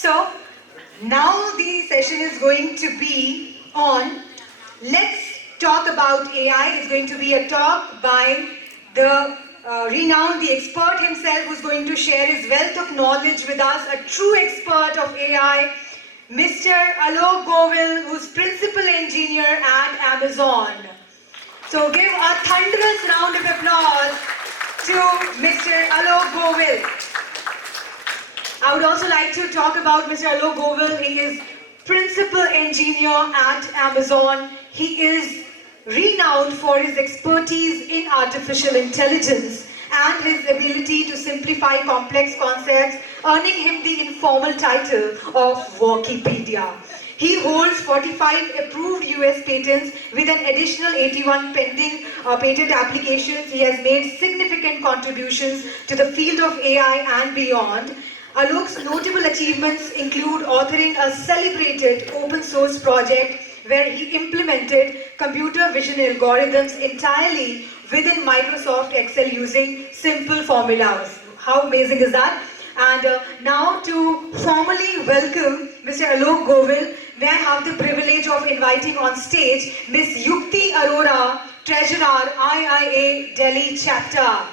So now the session is going to be on Let's Talk About AI. It's going to be a talk by the renowned, the expert himself, who's going to share his wealth of knowledge with us, a true expert of AI, Mr. Alok Govil, who's principal engineer at Amazon. So give a thunderous round of applause to Mr. Alok Govil. I would also like to talk about Mr. Alok Govil. He is principal engineer at Amazon. He is renowned for his expertise in artificial intelligence and his ability to simplify complex concepts, earning him the informal title of Wikipedia. He holds 45 approved US patents with an additional 81 pending patent applications. He has made significant contributions to the field of AI and beyond. Alok's notable achievements include authoring a celebrated open source project where he implemented computer vision algorithms entirely within Microsoft Excel using simple formulas. How amazing is that? And now to formally welcome Mr. Alok Govil, may I have the privilege of inviting on stage Ms. Yukti Arora, Treasurer, IIA Delhi Chapter.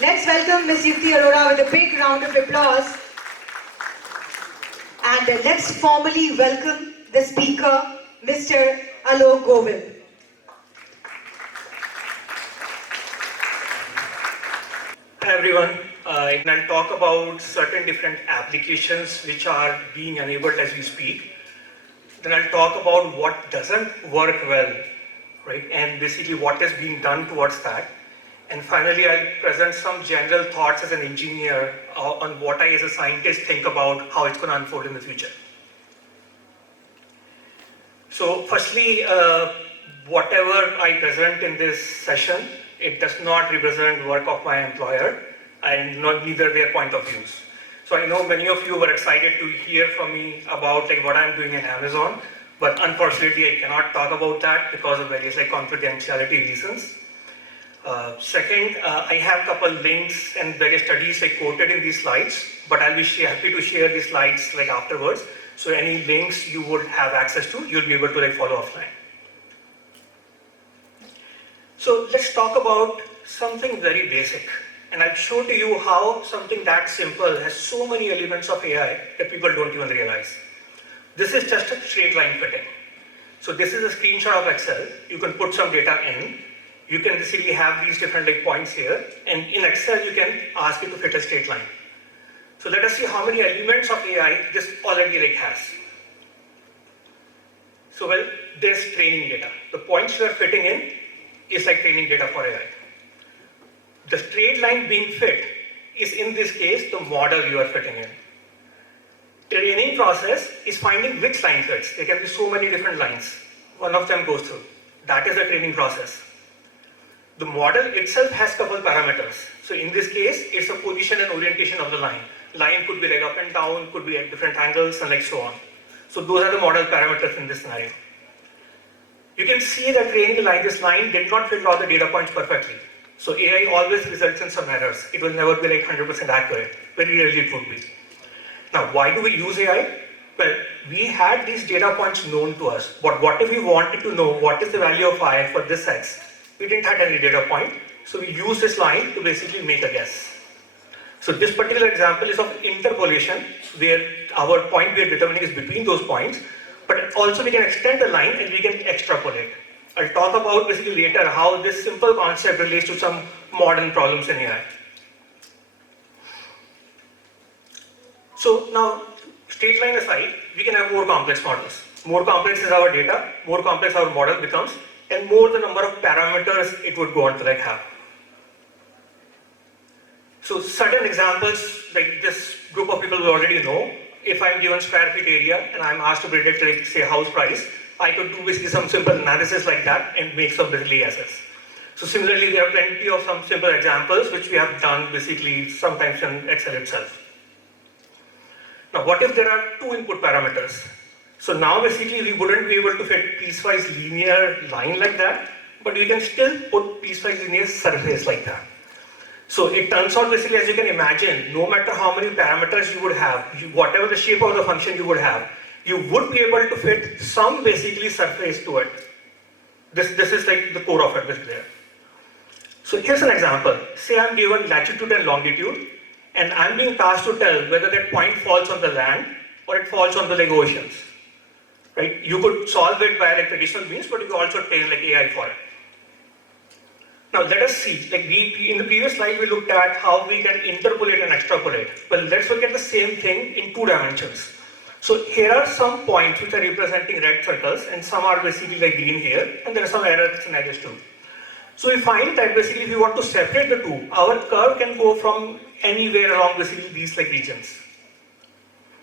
Let's welcome Ms. Yukti Arora with a big round of applause. And let's formally welcome the speaker, Mr. Alok Govil. Hi everyone, I'll talk about certain different applications which are being enabled as we speak. Then I'll talk about what doesn't work well, right? And basically what is being done towards that. And finally, I'll present some general thoughts as an engineer on what I as a scientist think about how it's going to unfold in the future. So firstly, whatever I present in this session, it does not represent work of my employer and neither their point of views. So I know many of you were excited to hear from me about what I'm doing at Amazon, but unfortunately I cannot talk about that because of various confidentiality reasons. Second, I have a couple links and various studies quoted in these slides, but I'll be happy to share these slides afterwards. So any links you would have access to, you'll be able to follow offline. So let's talk about something very basic. And I'll show to you how something that simple has so many elements of AI that people don't even realize. This is just a straight line fitting. So this is a screenshot of Excel. You can put some data in. You can basically have these different points here, and in Excel you can ask it to fit a straight line. So let us see how many elements of AI this already has. So well, there's training data. The points you are fitting in is training data for AI. The straight line being fit is in this case the model you are fitting in. Training process is finding which line fits. There can be so many different lines. One of them goes through. That is the training process. The model itself has a couple parameters. So in this case, it's a position and orientation of the line. Line could be up and down, could be at different angles, and so on. So those are the model parameters in this scenario. You can see that training this line did not fit all the data points perfectly. So AI always results in some errors. It will never be 100% accurate. Very rarely it would be. Now, why do we use AI? Well, we had these data points known to us. But what if we wanted to know what is the value of I for this X? We didn't have any data point, so we use this line to basically make a guess. So this particular example is of interpolation, where our point we are determining is between those points, but also we can extend the line and we can extrapolate. I'll talk about basically later how this simple concept relates to some modern problems in AI. So now, straight line aside, we can have more complex models. More complex is our data, more complex our model becomes, and more the number of parameters it would go on to have. So certain examples, this group of people will already know. If I'm given square feet area and I'm asked to predict say house price, I could do basically some simple analysis like that and make some basically guesses. So similarly, there are plenty of some simple examples which we have done basically sometimes in Excel itself. Now what if there are two input parameters? So now basically we wouldn't be able to fit piecewise linear line like that, but we can still put piecewise linear surface like that. So it turns out basically, as you can imagine, no matter how many parameters you would have, whatever the shape of the function you would have, you would be able to fit some basically surface to it. This is like the core of it basically. So here's an example. Say I'm given latitude and longitude, and I'm being tasked to tell whether that point falls on the land or it falls on the like oceans. Right? You could solve it by like traditional means, but you could also train like AI for it. Now let us see, like in the previous slide we looked at how we can interpolate and extrapolate. Well, let's look at the same thing in 2 dimensions. So here are some points which are representing red circles, and some are basically like green here, and there are some error scenarios too. So we find that basically if we want to separate the two, our curve can go from anywhere along basically these like regions.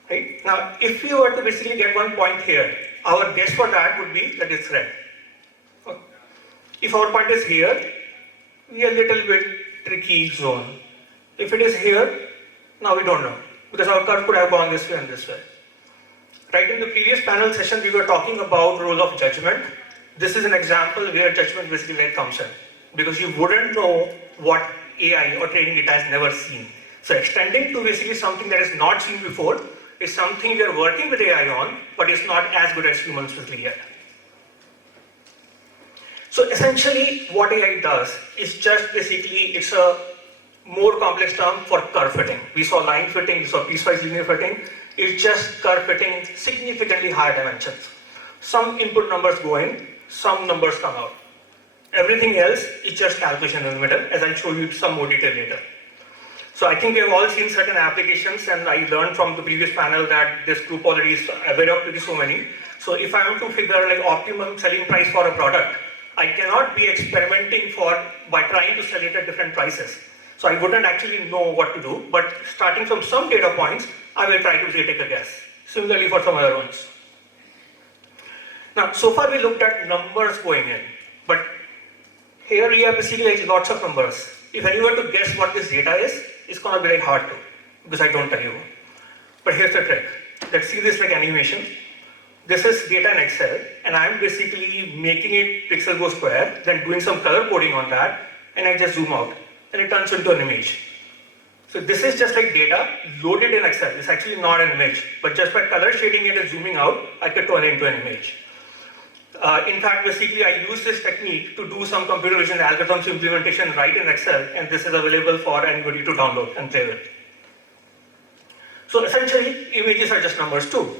Right? Now if we were to basically get one point here, our guess for that would be that it's red. If our point is here, we are a little bit tricky zone. If it is here, now we don't know, because our curve could have gone this way and this way. Right, in the previous panel session, we were talking about role of judgment. This is an example where judgment basically comes in, because you wouldn't know what AI or training data has never seen. So extending to basically something that is not seen before is something we are working with AI on, but it's not as good as humans basically yet. So essentially what AI does is just basically, it's a more complex term for curve fitting. We saw line fitting, we saw piecewise linear fitting. It's just curve fitting significantly higher dimensions. Some input numbers go in, some numbers come out. Everything else is just calculation in the middle, as I'll show you some more detail later. So I think we have all seen certain applications, and I learned from the previous panel that this group already is aware of so many. So if I want to figure like optimum selling price for a product, I cannot be experimenting by trying to sell it at different prices. So I wouldn't actually know what to do, but starting from some data points, I will try to take a guess. Similarly for some other ones. Now, so far we looked at numbers going in, but here we have basically like lots of numbers. If anyone were to guess what this data is, it's going to be like hard to, because I don't tell you. But here's the trick. Let's see this like animation. This is data in Excel, and I'm basically making it pixel go square, then doing some color coding on that, and I just zoom out, and it turns into an image. So this is just like data loaded in Excel. It's actually not an image, but just by color shading it and zooming out, I could turn it into an image. In fact, basically I use this technique to do some computer vision algorithms implementation right in Excel, and this is available for anybody to download and play with. So essentially, images are just numbers too.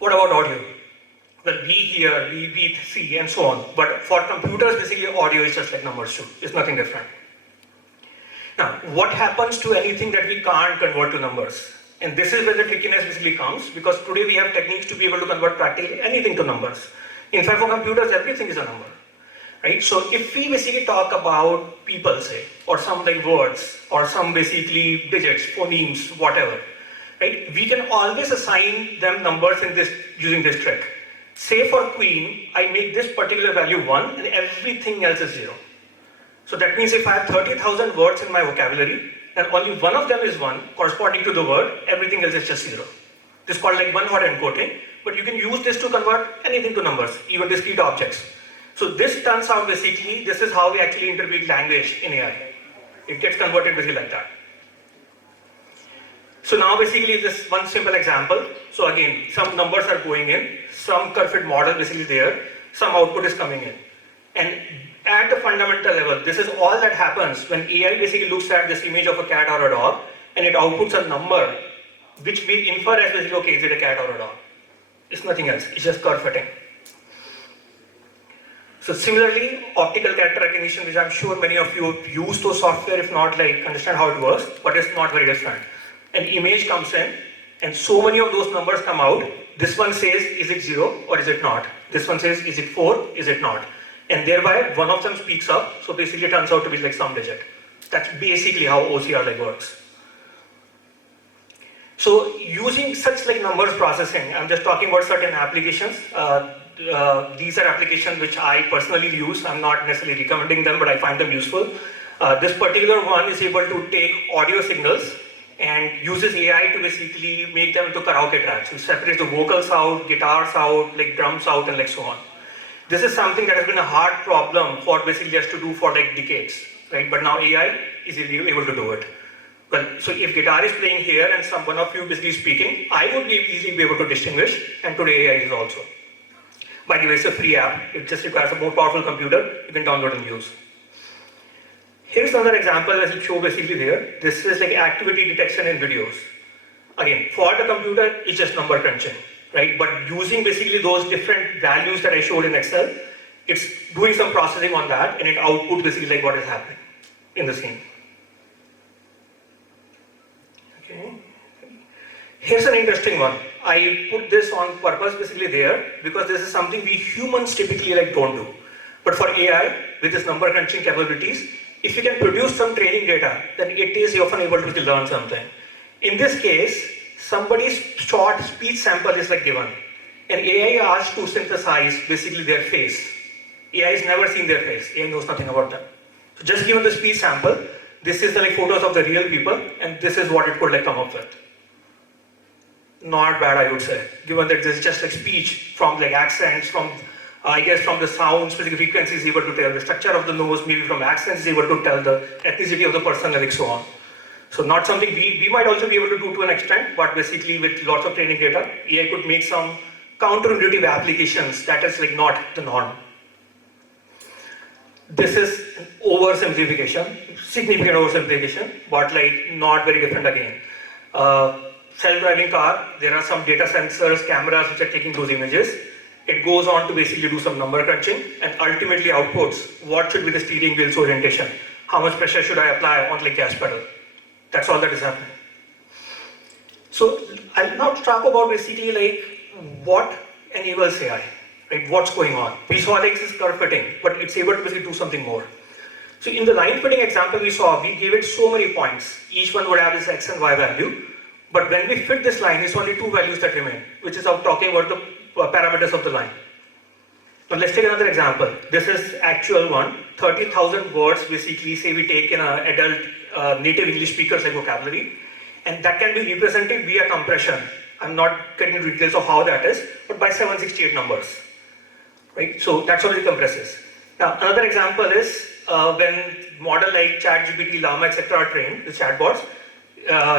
What about audio? Well, we hear, we see, and so on. But for computers, basically audio is just like numbers too. It's nothing different. Now, what happens to anything that we can't convert to numbers? And this is where the trickiness basically comes, because today we have techniques to be able to convert practically anything to numbers. In fact, for computers, everything is a number. Right? So if we basically talk about people, say, or some like words, or some basically digits, phonemes, whatever, right? We can always assign them numbers in this using this trick. Say for queen, I make this particular value 1 and everything else is 0. So that means if I have 30,000 words in my vocabulary and only one of them is 1 corresponding to the word, everything else is just 0. This is called like one-hot encoding, but you can use this to convert anything to numbers, even discrete objects. So this turns out basically, this is how we actually interpret language in AI. It gets converted basically like that. So now basically this one simple example. So again, some numbers are going in, some curve fit model basically there, some output is coming in. And at the fundamental level, this is all that happens when AI basically looks at this image of a cat or a dog, and it outputs a number which we infer as basically, okay, is it a cat or a dog? It's nothing else, it's just curve fitting. So similarly, optical character recognition, which I'm sure many of you have used those software, if not like understand how it works, but it's not very different. An image comes in, and so many of those numbers come out. This one says, is it 0 or is it not? This one says, is it 4, is it not? And thereby, one of them speaks up, so basically it turns out to be like some digit. That's basically how OCR like works. So using such like numbers processing, I'm just talking about certain applications. These are applications which I personally use. I'm not necessarily recommending them, but I find them useful. This particular one is able to take audio signals and uses AI to basically make them into karaoke tracks. So it separates the vocals out, guitars out, like drums out, and like so on. This is something that has been a hard problem for basically us to do for like decades, right? But now AI is able to do it. Well, so if guitar is playing here and one of you basically speaking, I would easily be able to distinguish, and today AI is also. By the way, it's a free app. It just requires a more powerful computer. You can download and use. Here's another example as it show basically there. This is like activity detection in videos. Again, for the computer, it's just number crunching, right? But using basically those different values that I showed in Excel, it's doing some processing on that, and it outputs basically like what is happening in the scene. Okay. Here's an interesting one. I put this on purpose basically there because this is something we humans typically like don't do. But for AI, with its number crunching capabilities, if you can produce some training data, then it is often able to learn something. In this case, somebody's short speech sample is like given, and AI asked to synthesize basically their face. AI has never seen their face. AI knows nothing about them. So just given the speech sample, this is the like photos of the real people, and this is what it could like come up with. Not bad, I would say, given that this is just like speech from like accents, from I guess from the sound, specific frequencies able to tell the structure of the nose, maybe from accents is able to tell the ethnicity of the person and so on. So not something we might also be able to do to an extent, but basically with lots of training data, AI could make some counterintuitive applications that is like not the norm. This is an oversimplification, significant oversimplification, but like not very different again. Self-driving car, there are some data sensors, cameras which are taking those images. It goes on to basically do some number crunching and ultimately outputs what should be the steering wheel's orientation. How much pressure should I apply on like gas pedal? That's all that is happening. So I'll now talk about basically like what enables AI, right? What's going on? We saw like this curve fitting, but it's able to basically do something more. So in the line fitting example we saw, we gave it so many points. Each one would have this X and Y value. But when we fit this line, it's only two values that remain, which is talking about the parameters of the line. Now let's take another example. This is actual one, 30,000 words basically, say we take in an adult native English speaker's like vocabulary, and that can be represented via compression. I'm not getting into details of how that is, but by 768 numbers, right? So that's how it compresses. Now another example is when model like ChatGPT, Llama, etc. are trained, the chatbots.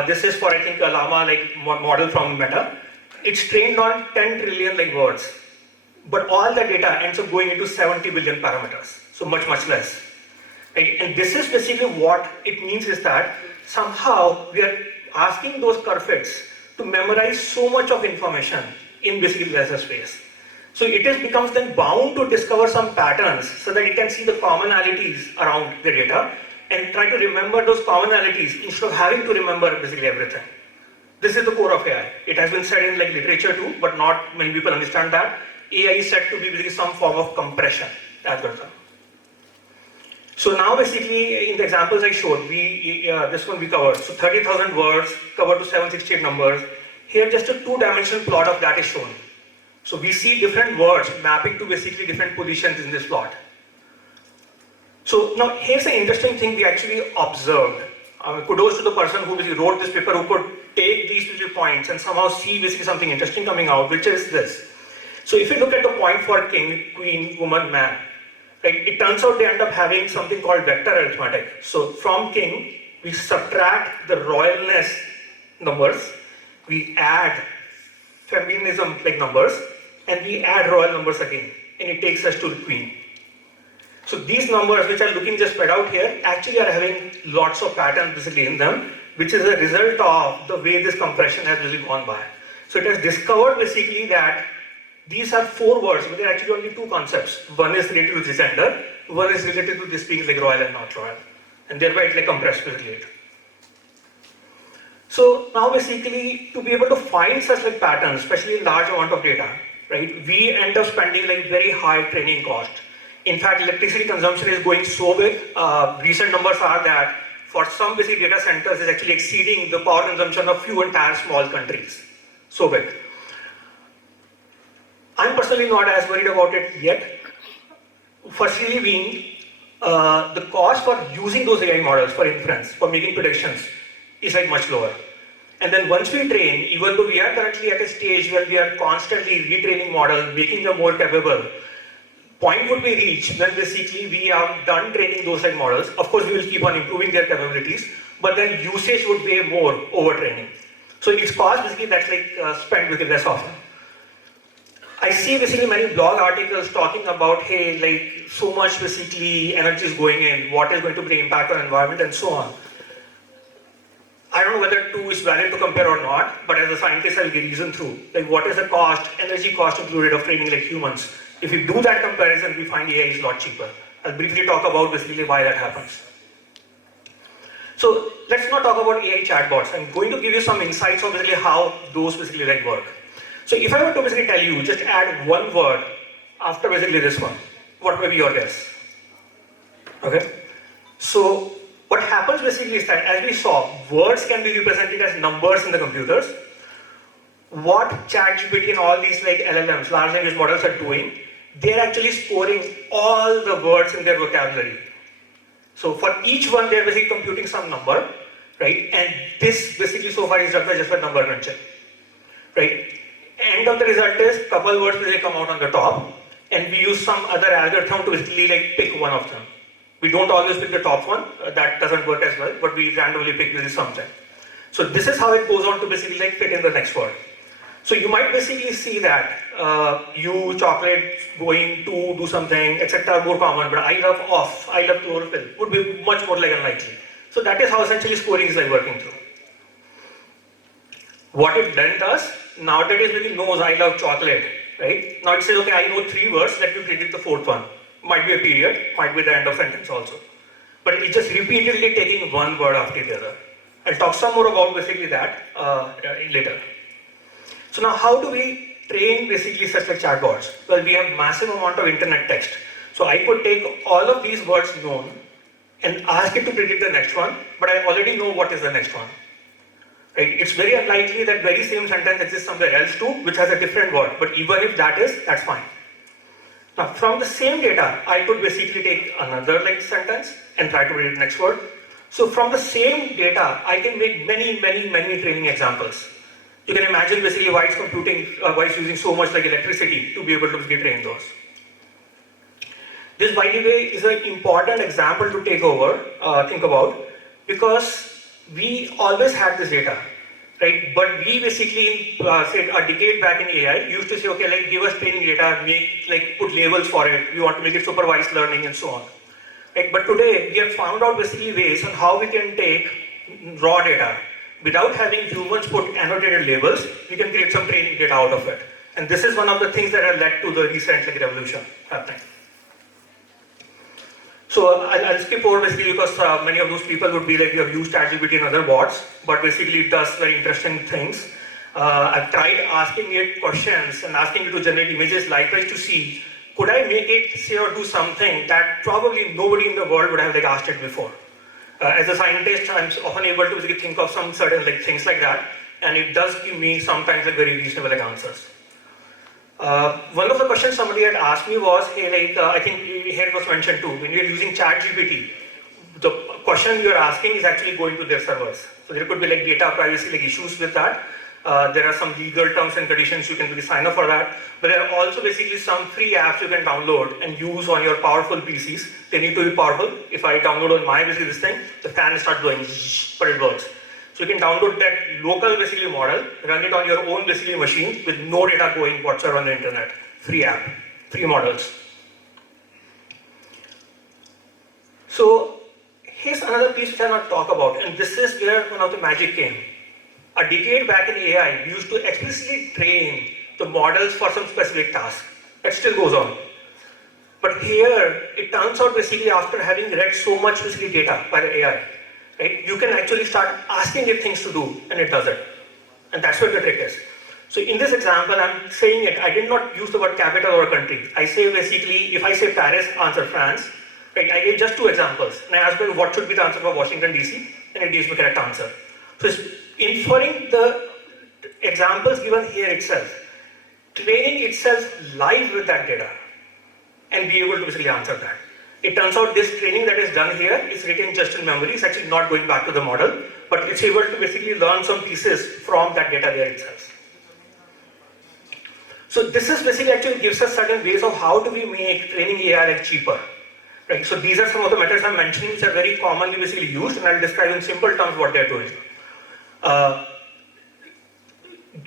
This is for I think a Llama like model from Meta. It's trained on 10 trillion like words, but all the data ends up going into 70 billion parameters, so much less. Right? And this is basically what it means is that somehow we are asking those curve fits to memorize so much of information in basically lesser space. So it becomes then bound to discover some patterns so that it can see the commonalities around the data and try to remember those commonalities instead of having to remember basically everything. This is the core of AI. It has been said in like literature too, but not many people understand that. AI is said to be basically some form of compression algorithm. So now basically in the examples I showed, this one we covered. So 30,000 words covered to 768 numbers. Here just a two-dimensional plot of that is shown. So we see different words mapping to basically different positions in this plot. So now here's an interesting thing we actually observed. Kudos to the person who basically wrote this paper who could take these two points and somehow see basically something interesting coming out, which is this. So if you look at the point for king, queen, woman, man, right, it turns out they end up having something called vector arithmetic. So from king, we subtract the royalness numbers, we add feminism like numbers, and we add royal numbers again, and it takes us to the queen. So these numbers which are looking just spread out here actually are having lots of patterns basically in them, which is a result of the way this compression has really gone by. So it has discovered basically that these are four words, but they're actually only two concepts. One is related to this gender, one is related to this being like royal and not royal. And thereby it like compressed basically it. So now basically to be able to find such like patterns, especially in large amount of data, right, we end up spending like very high training cost. In fact, electricity consumption is going so big. Recent numbers are that for some basic data centers is actually exceeding the power consumption of few entire small countries. So big. I'm personally not as worried about it yet. Firstly being, the cost for using those AI models for inference, for making predictions is like much lower. And then once we train, even though we are currently at a stage where we are constantly retraining models, making them more capable, point would be reached when basically we have done training those like models. Of course, we will keep on improving their capabilities, but then usage would be more over training. So its cost basically that's like spent with less often. I see basically many blog articles talking about, hey, like so much basically energy is going in, what is going to be the impact on environment and so on. I don't know whether two is valid to compare or not, but as a scientist I'll reason through. Like what is the cost, energy cost included of training like humans? If we do that comparison, we find AI is a lot cheaper. I'll briefly talk about basically why that happens. So let's not talk about AI chatbots. I'm going to give you some insights on basically how those basically like work. So if I were to basically tell you, just add one word after basically this one, what may be your guess? Okay. So what happens basically is that as we saw, words can be represented as numbers in the computers. What ChatGPT and all these like LLMs, large language models are doing, they're actually scoring all the words in their vocabulary. So for each one, they're basically computing some number, right? And this basically so far is just a number crunching, right? End of the result is couple words will come out on the top, and we use some other algorithm to basically like pick one of them. We don't always pick the top one, that doesn't work as well, but we randomly pick this something. So this is how it goes on to basically like fit in the next word. So you might basically see that you, chocolate, going to do something, etc. are more common, but I love off, I love chlorophyll would be much more like unlikely. So that is how essentially scoring is like working through. What it then does, now that it really knows I love chocolate, right? Now it says, okay, I know 3 words, let me predict the 4th one. Might be a period, might be the end of sentence also. But it's just repeatedly taking one word after the other. I'll talk some more about basically that later. So now how do we train basically such like chatbots? Well, we have massive amount of internet text. So I could take all of these words known and ask it to predict the next one, but I already know what is the next one. Right? It's very unlikely that very same sentence exists somewhere else too, which has a different word. But even if that is, that's fine. Now from the same data, I could basically take another like sentence and try to read the next word. So from the same data, I can make many training examples. You can imagine basically why it's computing, why it's using so much like electricity to be able to train those. This, by the way, is an important example to think about, because we always had this data, right? But we basically, say a decade back in AI, used to say, okay, like give us training data, put labels for it. We want to make it supervised learning and so on. Right? But today, we have found out basically ways on how we can take raw data. Without having humans put annotated labels, we can create some training data out of it. And this is one of the things that have led to the recent revolution happening. So I'll skip over basically because many of those people would be like, you have used ChatGPT and other bots, but basically it does very interesting things. I've tried asking it questions and asking it to generate images likewise to see, could I make it say or do something that probably nobody in the world would have like asked it before. As a scientist, I'm often able to basically think of some certain like things like that, and it does give me sometimes like very reasonable like answers. One of the questions somebody had asked me was, hey, I think here it was mentioned too, when you're using ChatGPT, the question you're asking is actually going to their servers. So there could be like data privacy like issues with that. There are some legal terms and conditions you can really sign up for that. But there are also basically some free apps you can download and use on your powerful PCs. They need to be powerful. If I download on my basically this thing, the fan starts blowing, but it works. So you can download that local basically model, run it on your own basically machine with no data going whatsoever on the internet. Free app, free models. So here's another piece which I want to talk about, and this is where one of the magic came. A decade back in AI, we used to explicitly train the models for some specific task. That still goes on. But here, it turns out basically after having read so much basically data by the AI, right, you can actually start asking it things to do, and it does it. And that's where the trick is. So in this example, I'm saying it, I did not use the word capital or country. I say basically, if I say Paris, answer France. Right, I gave just 2 examples. And I asked it what should be the answer for Washington DC, and it gives me the correct answer. So it's inferring the examples given here itself, training itself live with that data, and be able to basically answer that. It turns out this training that is done here is written just in memory. It's actually not going back to the model, but it's able to basically learn some pieces from that data there itself. So this is basically actually gives us certain ways of how do we make training AI like cheaper. Right, so these are some of the methods I'm mentioning which are very commonly basically used, and I'll describe in simple terms what they're doing.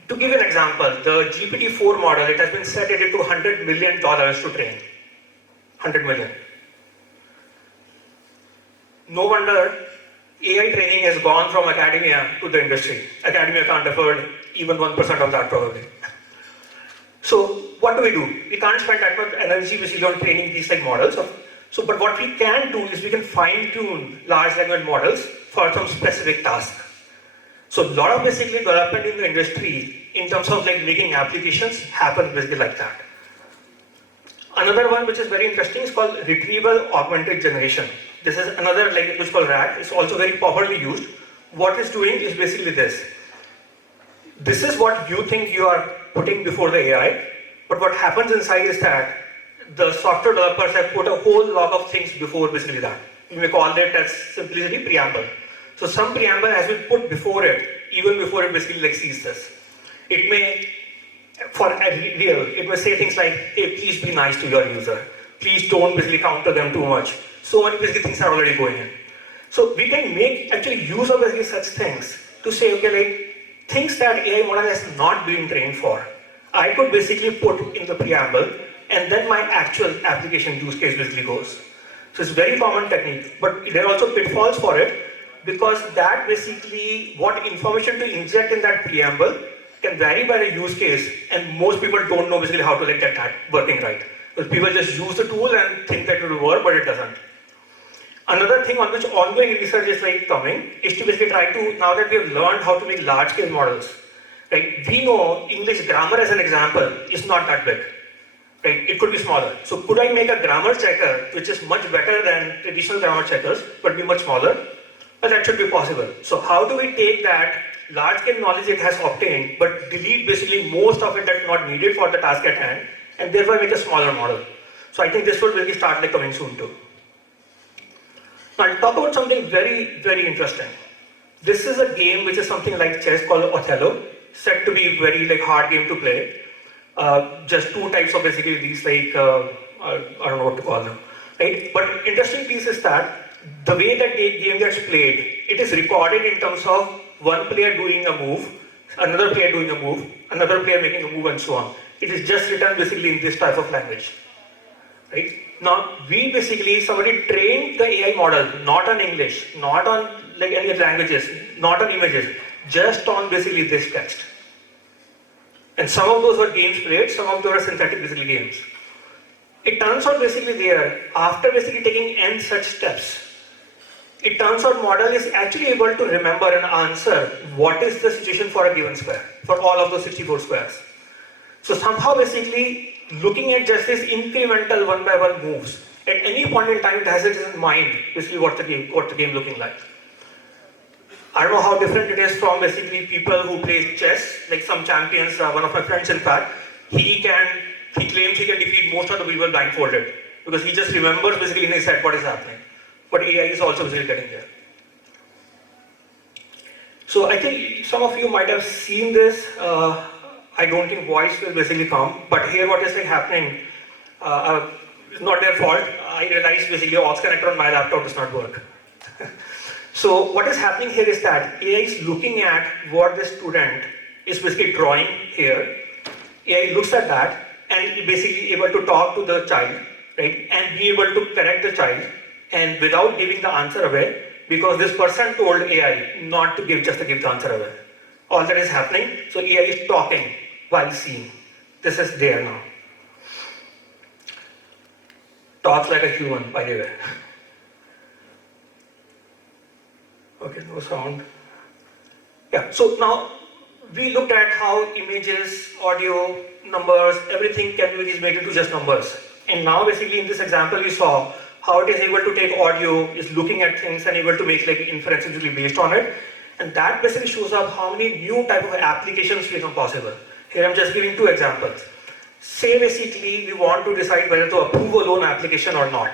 To give you an example, the GPT-4 model, it has been set at $100 million to train. 100 million. No wonder AI training has gone from academia to the industry. Academia can't afford even 1% of that probably. So what do? We can't spend that much energy basically on training these like models. But what we can do is we can fine-tune large language models for some specific task. So a lot of basically development in the industry in terms of like making applications happen basically like that. Another one which is very interesting is called retrieval augmented generation. This is another like which is called RAG. It's also very popularly used. What it's doing is basically this. This is what you think you are putting before the AI, but what happens inside is that the software developers have put a whole lot of things before basically that. We may call it as simplicity preamble. So some preamble has been put before it, even before it basically like sees this. It may, for real, it may say things like, hey, please be nice to your user. Please don't basically counter them too much. So many basically things are already going in. So we can make actually use of basically such things to say, okay, like things that AI model has not been trained for. I could basically put in the preamble, and then my actual application use case basically goes. So it's a very common technique, but there are also pitfalls for it, because that basically, what information to inject in that preamble can vary by the use case, and most people don't know basically how to like get that working right. Because people just use the tool and think that it will work, but it doesn't. Another thing on which ongoing research is like coming is to basically try to, now that we have learned how to make large scale models, right? We know English grammar as an example is not that big. Right? It could be smaller. So could I make a grammar checker which is much better than traditional grammar checkers but be much smaller? Well, that should be possible. So how do we take that large scale knowledge it has obtained but delete basically most of it that's not needed for the task at hand, and therefore make a smaller model? So I think this will really start like coming soon too. Now I'll talk about something very, very interesting. This is a game which is something like chess called Othello, said to be very like hard game to play. Just two types of basically these like, I don't know what to call them, right? But interesting piece is that the way that the game gets played, it is recorded in terms of one player doing a move, another player doing a move, another player making a move, and so on. It is just written basically in this type of language, right? Now, somebody trained the AI model, not on English, not on like any languages, not on images, just on basically this text. And some of those were games played, some of those were synthetic basically games. It turns out basically there, after basically taking n such steps, it turns out model is actually able to remember and answer what is the situation for a given square, for all of those 64 squares. So somehow basically looking at just this incremental one by one moves, at any point in time it has it in mind basically what the game looking like. I don't know how different it is from basically people who play chess, like some champions, one of my friends in fact, he claims he can defeat most of the people blindfolded, because he just remembers basically in his head what is happening. But AI is also basically getting there. So I think some of you might have seen this. I don't think voice will basically come, but here what is like happening, it's not their fault. I realized basically aux connector on my laptop does not work. So what is happening here is that AI is looking at what the student is basically drawing here. AI looks at that and is basically able to talk to the child, right, and be able to correct the child, and without giving the answer away, because this person told AI not to give the answer away. All that is happening, so AI is talking while seeing. This is there now. Talks like a human, by the way. Okay, no sound. Yeah, so now we looked at how images, audio, numbers, everything can be made into just numbers. And now basically in this example you saw how it is able to take audio, is looking at things and able to make like inferences based on it. And that basically shows up how many new type of applications become possible. Here I'm just giving two examples. Say basically we want to decide whether to approve a loan application or not.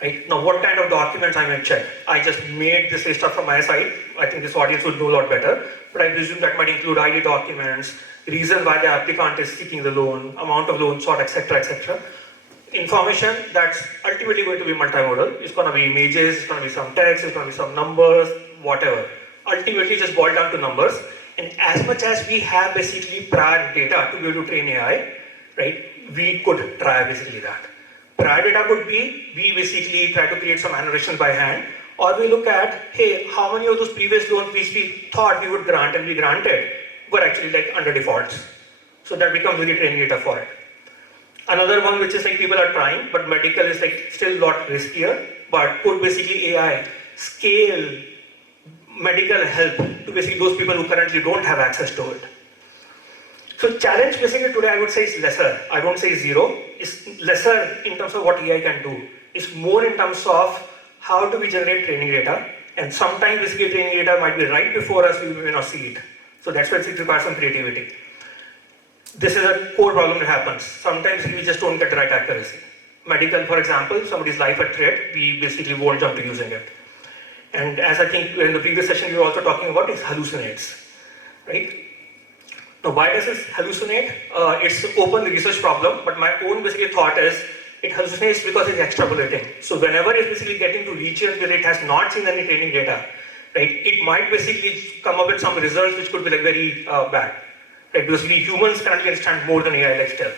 Right? Now what kind of documents I may check? I just made this stuff from my side. I think this audience would know a lot better. But I presume that might include ID documents, reason why the applicant is seeking the loan, amount of loan sought, etc., etc. Information that's ultimately going to be multimodal. It's going to be images, it's going to be some text, it's going to be some numbers, whatever. Ultimately, just boil down to numbers. And as much as we have basically prior data to be able to train AI, right, we could try basically that. Prior data could be, we basically try to create some annotations by hand, or we look at, hey, how many of those previous loans which we thought we would grant and we granted were actually like under defaults. So that becomes really training data for it. Another one which is like people are trying, but medical is like still a lot riskier, but could basically AI scale medical help to basically those people who currently don't have access to it. So challenge basically today I would say is lesser. I won't say zero. It's lesser in terms of what AI can do. It's more in terms of how do we generate training data, and sometimes basically training data might be right before us, we may not see it. So that's why it requires some creativity. This is a core problem that happens. Sometimes we just don't get the right accuracy. Medical, for example, somebody's life at threat, we basically won't jump to using it. And as I think in the previous session we were also talking about, it hallucinates, right? Now, why does this hallucinate? It's an open research problem, but my own basically thought is it hallucinates because it's extrapolating. So whenever it's basically getting to regions where it has not seen any training data, right, it might basically come up with some results which could be like very bad. Right, because we humans currently understand more than AI like still.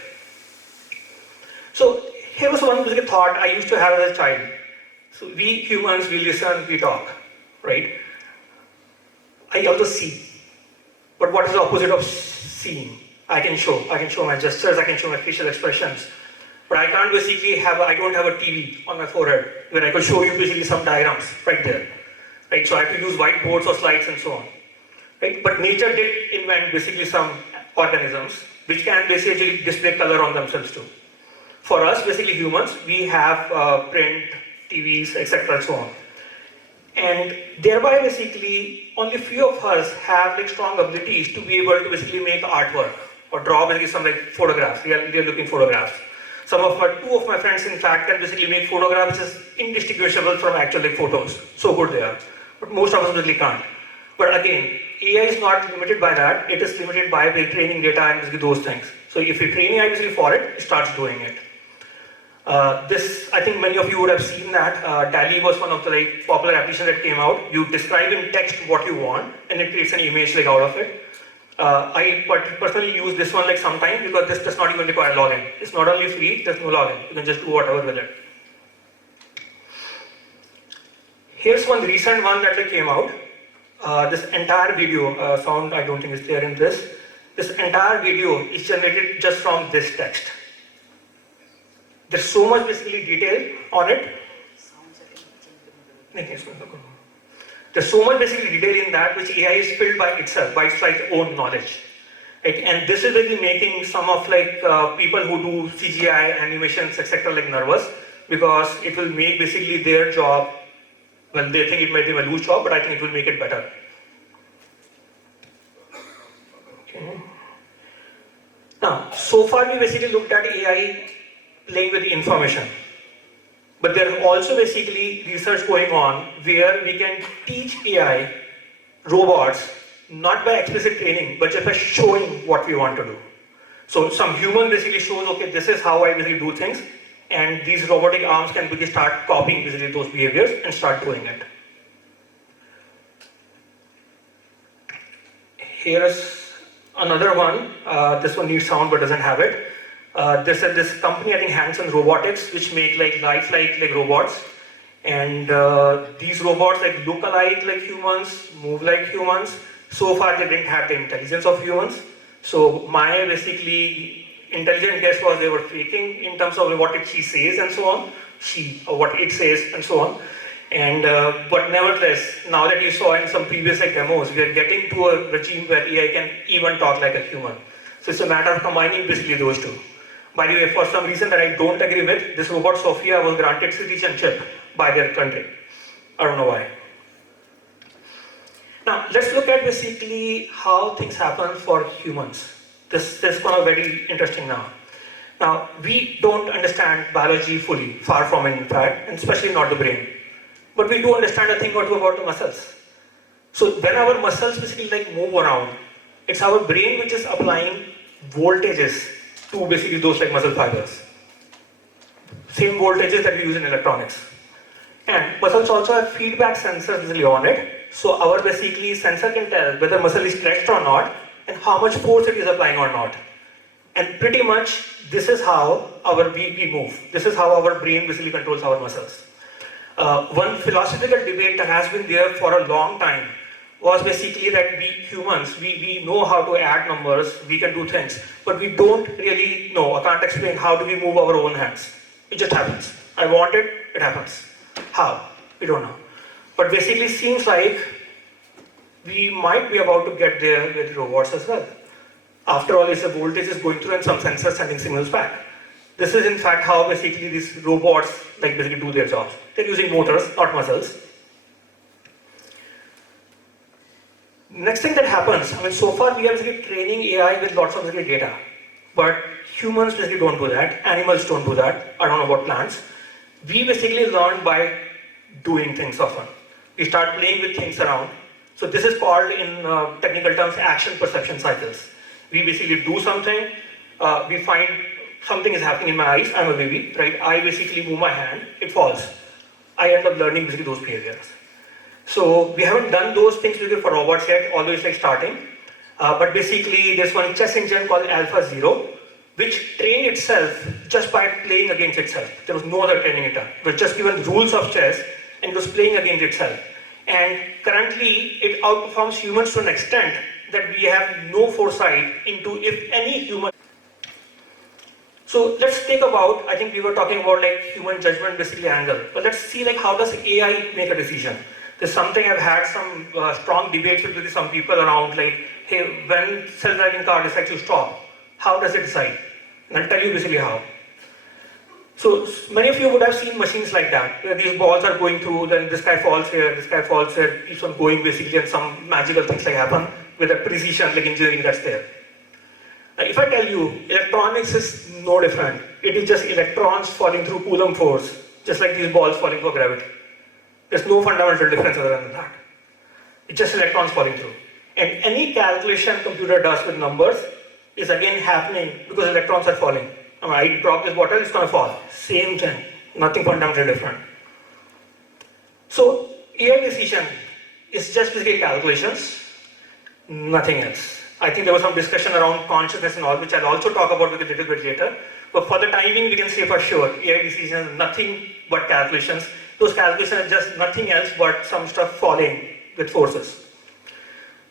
So here was one basic thought I used to have as a child. So we humans, we listen, we talk, right? I also see. But what is the opposite of seeing? I can show my gestures, I can show my facial expressions. But I can't basically I don't have a TV on my forehead where I could show you basically some diagrams right there. Right, so I have to use whiteboards or slides and so on. Right? But nature did invent basically some organisms which can basically display color on themselves too. For us, basically humans, we have print, TVs, etc. and so on. And thereby basically only few of us have like strong abilities to be able to basically make artwork or draw basically some like photographs, real looking photographs. Two of my friends in fact can basically make photographs which is indistinguishable from actual like photos. So good they are. But most of us really can't. But again, AI is not limited by that. It is limited by the training data and basically those things. So if you train AI basically for it, it starts doing it. I think many of you would have seen that. DALL-E was one of the like popular applications that came out. You describe in text what you want, and it creates an image like out of it. I personally use this one like sometime because this does not even require login. It's not only free, there's no login. You can just do whatever with it. Here's one recent one that came out. This entire video, sound I don't think is there in this. This entire video is generated just from this text. There's so much basically detail on it. There's so much basically detail in that which AI is filled by itself, by its like own knowledge. Right? And this is really making some of like people who do CGI, animations, etc. like nervous because it will make basically their job, well, they think it might be a loose job, but I think it will make it better. Okay. Now, so far we basically looked at AI playing with the information. But there are also basically research going on where we can teach AI robots not by explicit training, but just by showing what we want to do. So some human basically shows, okay, this is how I basically do things, and these robotic arms can basically start copying basically those behaviors and start doing it. Here's another one. This one needs sound but doesn't have it. This company, I think Hanson Robotics, which make like lifelike like robots, and these robots like look alike like humans, move like humans. So far, they didn't have the intelligence of humans. So my basically intelligent guess was they were faking in terms of what she says and so on, or what it says and so on. And but nevertheless, now that you saw in some previous like demos, we are getting to a regime where AI can even talk like a human. So it's a matter of combining basically those two. By the way, for some reason that I don't agree with, this robot Sophia was granted citizenship by their country. I don't know why. Now, let's look at basically how things happen for humans. This is kind of very interesting now. Now, we don't understand biology fully, far from it in fact, and especially not the brain. But we do understand a thing or two about the muscles. So when our muscles basically like move around, It's our brain which is applying voltages to basically those like muscle fibers. Same voltages that we use in electronics. And muscles also have feedback sensors basically on it. So our basically sensor can tell whether muscle is stretched or not and how much force it is applying or not. And pretty much this is how we move. This is how our brain basically controls our muscles. One philosophical debate that has been there for a long time was basically that we humans, we know how to add numbers, we can do things, but we don't really know, I can't explain how do we move our own hands. It just happens. I want it, it happens. How? We don't know. But basically seems like we might be about to get there with robots as well. After all, it's a voltage is going through and some sensors sending signals back. This is in fact how basically these robots like basically do their jobs. They're using motors, not muscles. Next thing that happens, I mean, so far we are basically training AI with lots of basically data, but humans basically don't do that. Animals don't do that. I don't know about plants. We basically learn by doing things often. We start playing with things around. So this is called in technical terms action perception cycles. We basically do something, we find something is happening in my eyes, I'm a baby, right? I basically move my hand, it falls. I end up learning basically those behaviors. So we haven't done those things basically for robots yet, although it's like starting. But basically there's one chess engine called AlphaZero, which trained itself just by playing against itself. There was no other training it done. It was just given rules of chess and it was playing against itself. And currently it outperforms humans to an extent that we have no foresight into if any human. So let's think about, I think we were talking about like human judgment basically angle, but let's see like how does AI make a decision? There's something I've had some strong debates with some people around like, hey, when self-driving car decides to stop, how does it decide? And I'll tell you basically how. So many of you would have seen machines like that, where these balls are going through, then this guy falls here, keeps on going basically, and some magical things like happen with a precision like engineering that's there. Now, if I tell you, electronics is no different. It is just electrons falling through Coulomb force, just like these balls falling for gravity. There's no fundamental difference other than that. It's just electrons falling through. And any calculation computer does with numbers is again happening because electrons are falling. I drop this bottle, it's going to fall. Same thing, nothing fundamentally different. So AI decision is just basically calculations, nothing else. I think there was some discussion around consciousness and all, which I'll also talk about with a little bit later. But for the timing, we can say for sure, AI decision is nothing but calculations. Those calculations are just nothing else but some stuff falling with forces.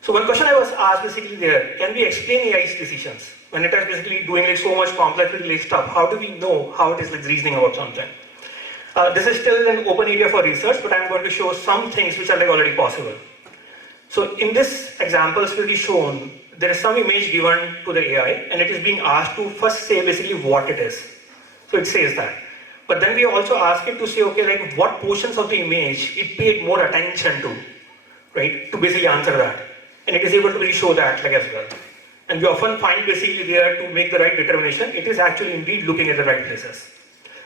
So one question I was asked basically there, can we explain AI's decisions? When it is basically doing like so much complex stuff, how do we know how it is like reasoning about something? This is still an open area for research, but I'm going to show some things which are like already possible. So in this example, it's really shown, there is some image given to the AI and it is being asked to first say basically what it is. So it says that. But then we also ask it to say, okay, like what portions of the image it paid more attention to, right? To basically answer that. And it is able to really show that like as well. And we often find basically there to make the right determination, it is actually indeed looking at the right places.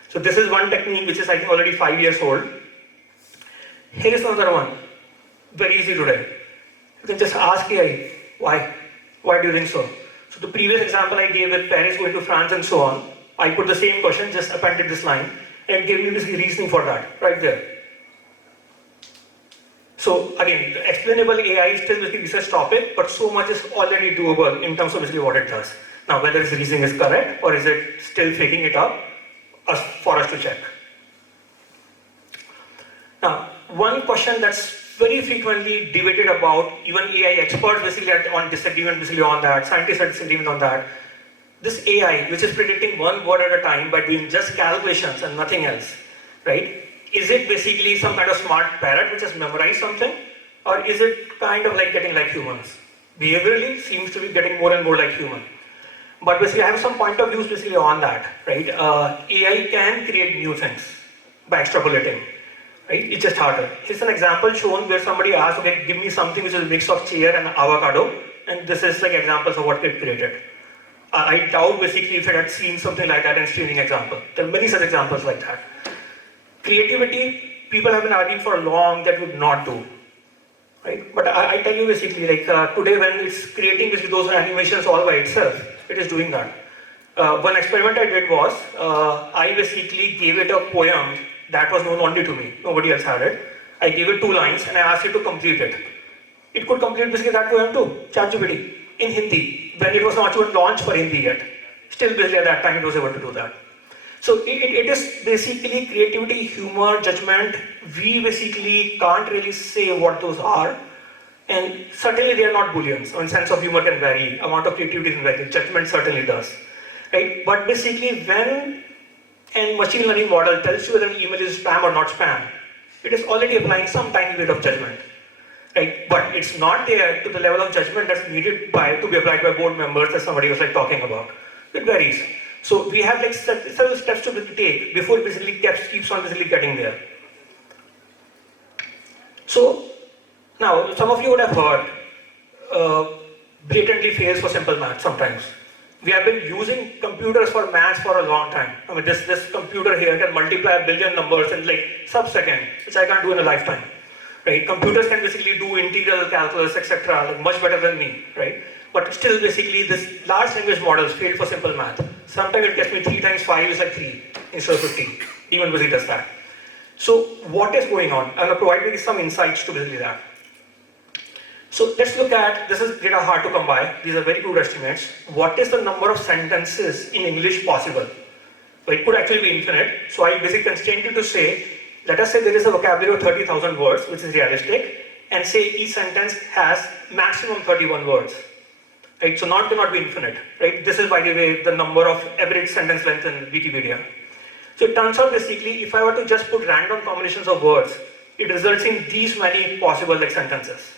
So this is one technique which is I think already 5 years old. Here is another one, very easy today. You can just ask AI, why? Why do you think so? So the previous example I gave with Paris going to France and so on, I put the same question, just appended this line, and it gave me this reasoning for that, right there. So again, the explainable AI is still basically research topic, but so much is already doable in terms of basically what it does. Now, whether its reasoning is correct or is it still faking it up, for us to check. Now, one question that's very frequently debated about, even AI experts basically on disagreement basically on that, scientists are disagreement on that. This AI, which is predicting one word at a time by doing just calculations and nothing else, right? Is it basically some kind of smart parrot which has memorized something? Or is it kind of like getting like humans? Behaviorally, seems to be getting more and more like human. But basically, I have some point of views basically on that, right? AI can create new things by extrapolating, right? It's just harder. Here's an example shown where somebody asked, okay, give me something which is a mix of chair and avocado, and this is like examples of what it created. I doubt basically if it had seen something like that in streaming example. There are many such examples like that. Creativity, people have been arguing for long that would not do. right? But I tell you basically, like today when it's creating basically those animations all by itself, it is doing that. One experiment I did was, I basically gave it a poem that was known only to me, nobody else had it. I gave it 2 lines and I asked it to complete it. It could complete basically that poem too, ChatGPT, in Hindi, when it was not even launched for Hindi yet. Still basically at that time it was able to do that. So it is basically creativity, humor, judgment. We basically can't really say what those are. And certainly they are not booleans. I mean, sense of humor can vary, amount of creativity can vary, judgment certainly does. Right? But basically when a machine learning model tells you whether an email is spam or not spam, it is already applying some tiny bit of judgment. Right? But it's not there to the level of judgment that's needed to be applied by board members as somebody was like talking about. It varies. So we have like several steps to take before it basically keeps on basically getting there. So now some of you would have heard blatantly fails for simple math sometimes. We have been using computers for maths for a long time. I mean this computer here can multiply a billion numbers in like sub-second, which I can't do in a lifetime. Right? Computers can basically do integral calculus, etc., like much better than me, right? But still, basically, this large language models failed for simple math. Sometimes it gets me 3 times 5 is like 3 instead of 15. Even basically does that. So what is going on? I'm going to provide you some insights to basically that. So let's look at, this is data hard to come by. These are very good estimates. What is the number of sentences in English possible? So it could actually be infinite. So I basically constrained you to say, let us say there is a vocabulary of 30,000 words, which is realistic, and say each sentence has maximum 31 words. Right? So cannot be infinite. Right? This is, by the way, the number of average sentence length in Wikipedia. So it turns out basically, if I were to just put random combinations of words, it results in these many possible like sentences.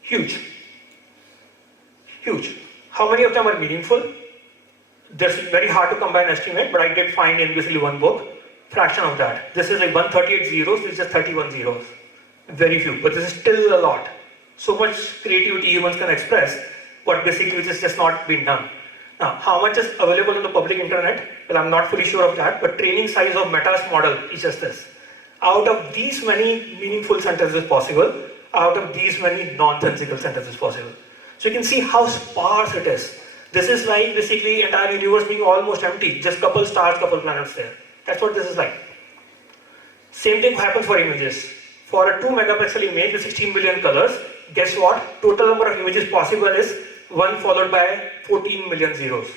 Huge. Huge. How many of them are meaningful? This is very hard to come by an estimate, but I did find in basically one book, fraction of that. This is like 138 zeros, this is just 31 zeros. Very few, but this is still a lot. So much creativity humans can express, but basically which is just not being done. Now, how much is available on the public internet? Well, I'm not fully sure of that, but training size of Meta's model is just this. Out of these many meaningful sentences possible, out of these many nonsensical sentences possible. So you can see how sparse it is. This is like basically entire universe being almost empty, just couple stars, couple planets there. That's what this is like. Same thing happens for images. For a 2 megapixel image with 16 billion colors, guess what? Total number of images possible is 1 followed by 14 million zeros.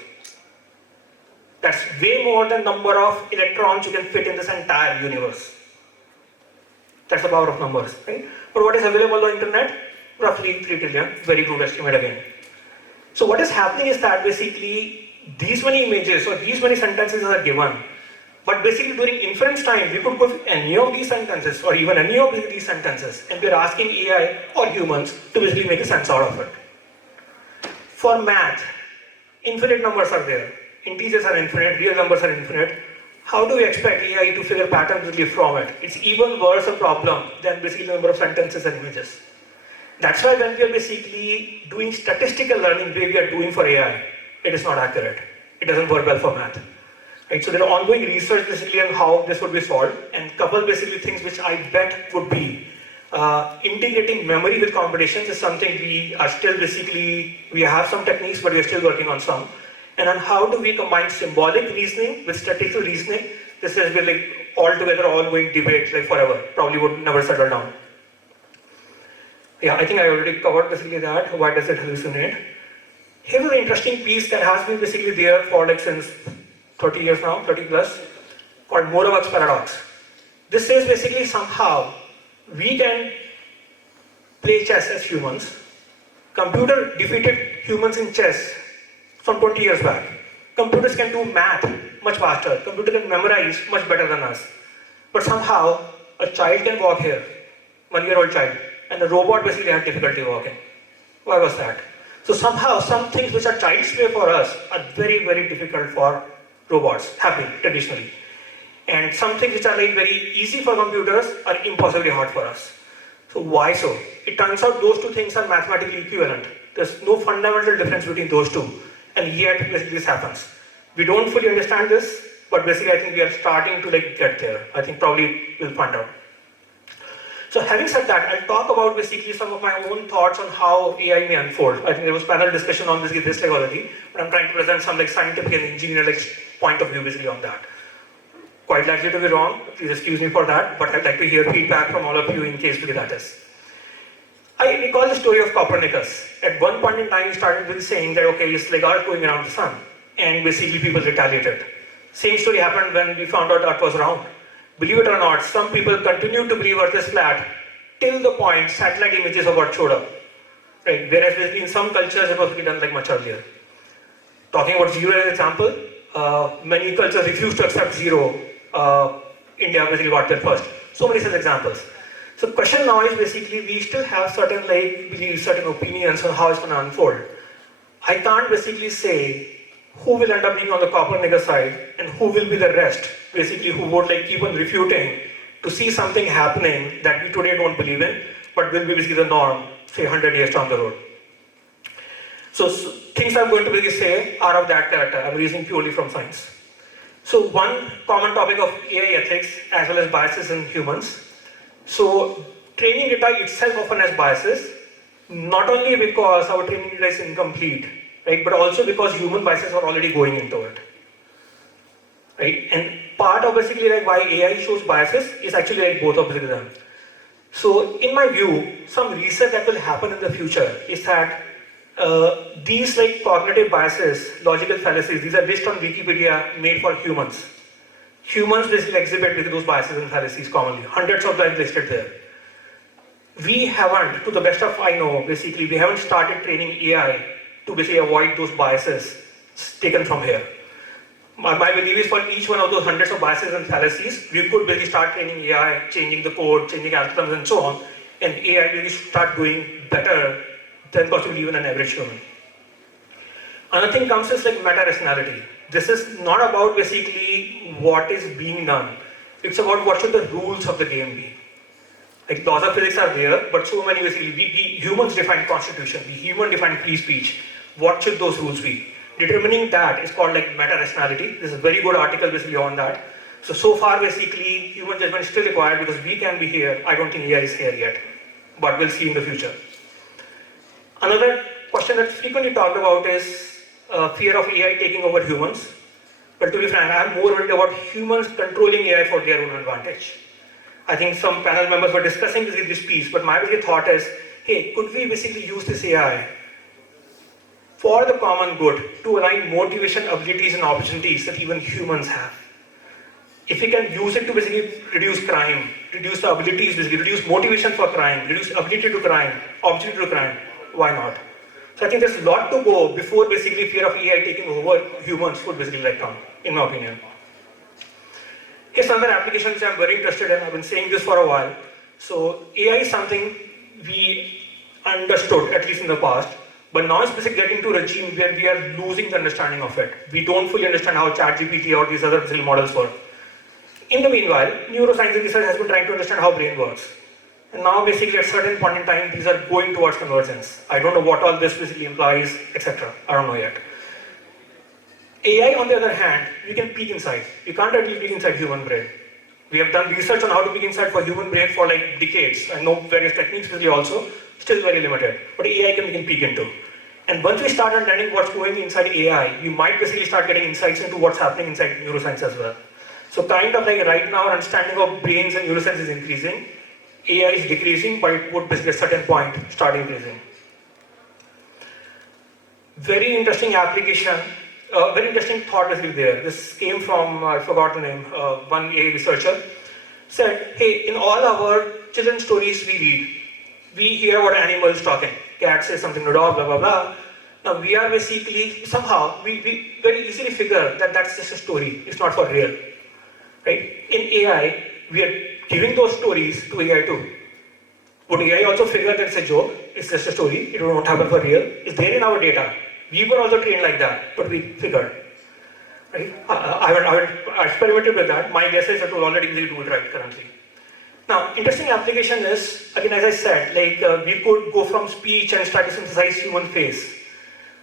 That's way more than number of electrons you can fit in this entire universe. That's the power of numbers, right? But what is available on the internet? Roughly 3 trillion, very good estimate again. So what is happening is that basically these many images or these many sentences are given, but basically during inference time, we could go with any of these sentences or even any of these sentences, and we're asking AI or humans to basically make a sense out of it. For math, infinite numbers are there. Integers are infinite, real numbers are infinite. How do we expect AI to figure patterns from it? It's even worse a problem than basically the number of sentences and images. That's why when we are basically doing statistical learning the way we are doing for AI, it is not accurate. It doesn't work well for math. Right? So there are ongoing research basically on how this would be solved, and couple basically things which I bet would be integrating memory with computations is something we are still basically, we have some techniques, but we are still working on some. And on how do we combine symbolic reasoning with statistical reasoning, this has been like altogether ongoing debate like forever, probably would never settle down. Yeah, I think I already covered basically that. Why does it hallucinate? Here's an interesting piece that has been basically there for like since 30 years now, 30 plus, called Moravec's paradox. This says basically somehow we can play chess as humans. Computer defeated humans in chess from 20 years back. Computers can do math much faster. Computer can memorize much better than us. But somehow a child can walk here, 1-year-old child, and the robot basically had difficulty walking. Why was that? So somehow some things which are child's play for us are very, very difficult for robots, have been traditionally. And some things which are like very easy for computers are impossibly hard for us. So why so? It turns out those two things are mathematically equivalent. There's no fundamental difference between those two. And yet basically this happens. We don't fully understand this, but basically I think we are starting to like get there. I think probably we'll find out. So having said that, I'll talk about basically some of my own thoughts on how AI may unfold. I think there was panel discussion on this already, but I'm trying to present some like scientific and engineering point of view basically on that. Quite likely to be wrong, please excuse me for that, but I'd like to hear feedback from all of you in case that is. I recall the story of Copernicus. At one point in time, he started with saying that, okay, it's like Earth going around the sun, and basically people retaliated. Same story happened when we found out Earth was round. Believe it or not, some people continue to believe Earth is flat till the point satellite images of Earth showed up. Right? Whereas in some cultures it was done like much earlier. Talking about zero as an example, many cultures refuse to accept zero. India basically got there first. So many such examples. So the question now is basically we still have certain beliefs, certain opinions on how it's going to unfold. I can't basically say who will end up being on the Copernicus side and who will be the rest, basically who would keep on refuting to see something happening that we today don't believe in, but will be basically the norm, say 100 years down the road. So things I'm going to basically say are of that character. I'm reasoning purely from science. So one common topic of AI ethics as well as biases in humans. So training data itself often has biases, not only because our training data is incomplete, right, but also because human biases are already going into it. Right? And part of basically why AI shows biases is actually both of them. So in my view, some research that will happen in the future is that these cognitive biases, logical fallacies, these are based on Wikipedia made for humans. Humans basically exhibit those biases and fallacies commonly, hundreds of them listed there. We haven't, to the best of I know, basically we haven't started training AI to basically avoid those biases taken from here. My belief is for each one of those hundreds of biases and fallacies, we could basically start training AI, changing the code, changing algorithms and so on, and AI really start doing better than possibly even an average human. Another thing comes is meta-rationality. This is not about basically what is being done. It's about what should the rules of the game be. Laws of physics are there, but so many basically, we humans define constitution, we humans define free speech. What should those rules be? Determining that is called meta-rationality. There's a very good article basically on that. So far basically, human judgment is still required because we can be here. I don't think AI is here yet, but we'll see in the future. Another question that's frequently talked about is fear of AI taking over humans. But to be frank, I'm more worried about humans controlling AI for their own advantage. I think some panel members were discussing this piece, but my basic thought is, hey, could we basically use this AI for the common good to align motivation, abilities, and opportunities that even humans have? If we can use it to basically reduce crime, reduce the abilities, basically reduce motivation for crime, reduce ability to crime, opportunity to crime, why not? So I think there's a lot to go before basically fear of AI taking over humans would basically come, in my opinion. Here's another application which I'm very interested in. I've been saying this for a while. So AI is something we understood, at least in the past, but now it's basically getting to a regime where we are losing the understanding of it. We don't fully understand how ChatGPT or these other physical models work. In the meanwhile, neuroscience research has been trying to understand how brain works. And now basically at a certain point in time, these are going towards convergence. I don't know what all this basically implies, etc. I don't know yet. AI, on the other hand, we can peek inside. We can't really peek inside human brain. We have done research on how to peek inside for human brain for decades. I know various techniques really also, still very limited. But AI we can peek into. And once we start understanding what's going inside AI, we might basically start getting insights into what's happening inside neuroscience as well. So kind of right now, our understanding of brains and neuroscience is increasing. AI is decreasing, but it would basically at a certain point start increasing. Very interesting application, very interesting thought basically there. This came from, I forgot the name, one AI researcher, said, hey, in all our children's stories we read, we hear about animals talking. Cat says something to dog, blah, blah, blah. Now we are basically, somehow, we very easily figure that that's just a story, it's not for real. Right? In AI, we are giving those stories to AI too. Would AI also figure that it's a joke, it's just a story, it won't happen for real? It's there in our data. We were also trained like that, but we figured. Right? I experimented with that. My guess is that we'll already do it right currently. Now, interesting application is, again, as I said, we could go from speech and try to synthesize human face.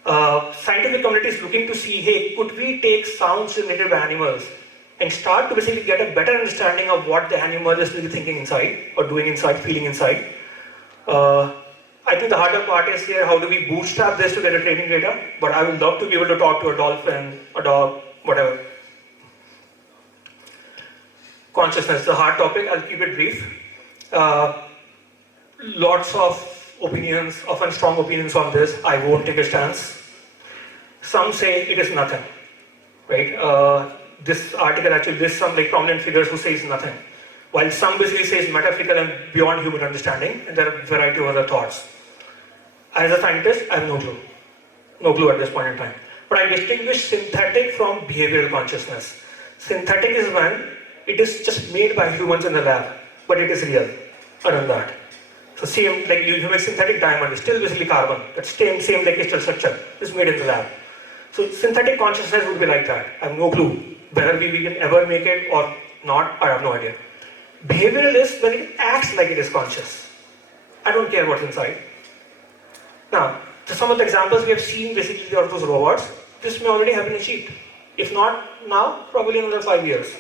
Scientific community is looking to see, hey, could we take sounds generated by animals and start to basically get a better understanding of what the animal is really thinking inside, or doing inside, feeling inside. I think the harder part is here, how do we bootstrap this to get a training data? But I would love to be able to talk to a dolphin, a dog, whatever. Consciousness, the hard topic, I'll keep it brief. Lots of opinions, often strong opinions on this. I won't take a stance. Some say it is nothing, right? This article actually lists some like prominent figures who say it's nothing, while some basically say it's metaphysical and beyond human understanding, and there are a variety of other thoughts. As a scientist, I have no clue. No clue at this point in time. But I distinguish synthetic from behavioral consciousness. Synthetic is when it is just made by humans in the lab, but it is real. Other than that. So same, like you make synthetic diamond, it's still basically carbon. That same like crystal structure is made in the lab. So synthetic consciousness would be like that. I have no clue. Whether we can ever make it or not, I have no idea. Behavioral is when it acts like it is conscious. I don't care what's inside. Now, so some of the examples we have seen basically of those robots, this may already have been achieved. If not now, probably in another 5 years.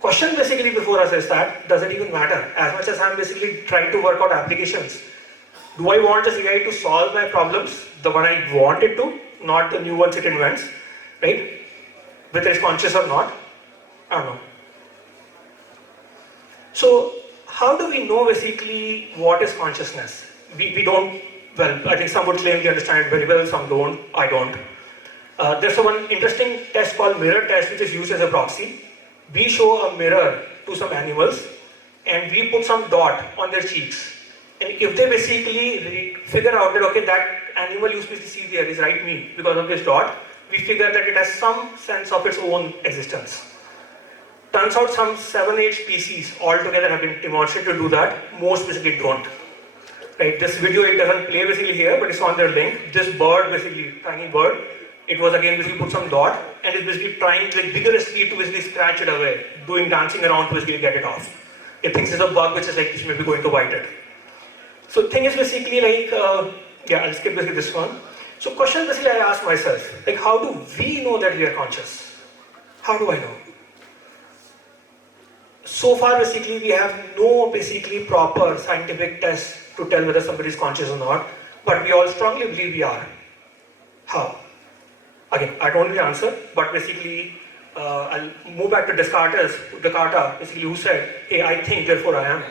Question basically before us is that, does it even matter? As much as I'm basically trying to work out applications, do I want this AI to solve my problems, the one I want it to, not the new ones it invents, right? Whether it's conscious or not, I don't know. So, how do we know basically what is consciousness? We don't, well, I think some would claim they understand it very well, some don't, I don't. There's one interesting test called mirror test, which is used as a proxy. We show a mirror to some animals and we put some dot on their cheeks. And if they basically figure out that, okay, that animal you see there is right me because of this dot, we figure that it has some sense of its own existence. Turns out some 7-8 species altogether have been demonstrated to do that. Most basically don't. Right? This video, it doesn't play basically here, but it's on their link. This bird, basically, tiny bird, it was again basically put some dot and it's basically trying like vigorously to basically scratch it away, doing dancing around to basically get it off. It thinks it's a bug which is like it's maybe going to bite it. So thing is basically like, yeah, I'll skip basically this one. So question basically I ask myself, like how do we know that we are conscious? How do I know? So far basically we have no basically proper scientific test to tell whether somebody is conscious or not, but we all strongly believe we are. How? Again, I don't know the answer, but basically I'll move back to Descartes, basically who said, hey, I think, therefore I am.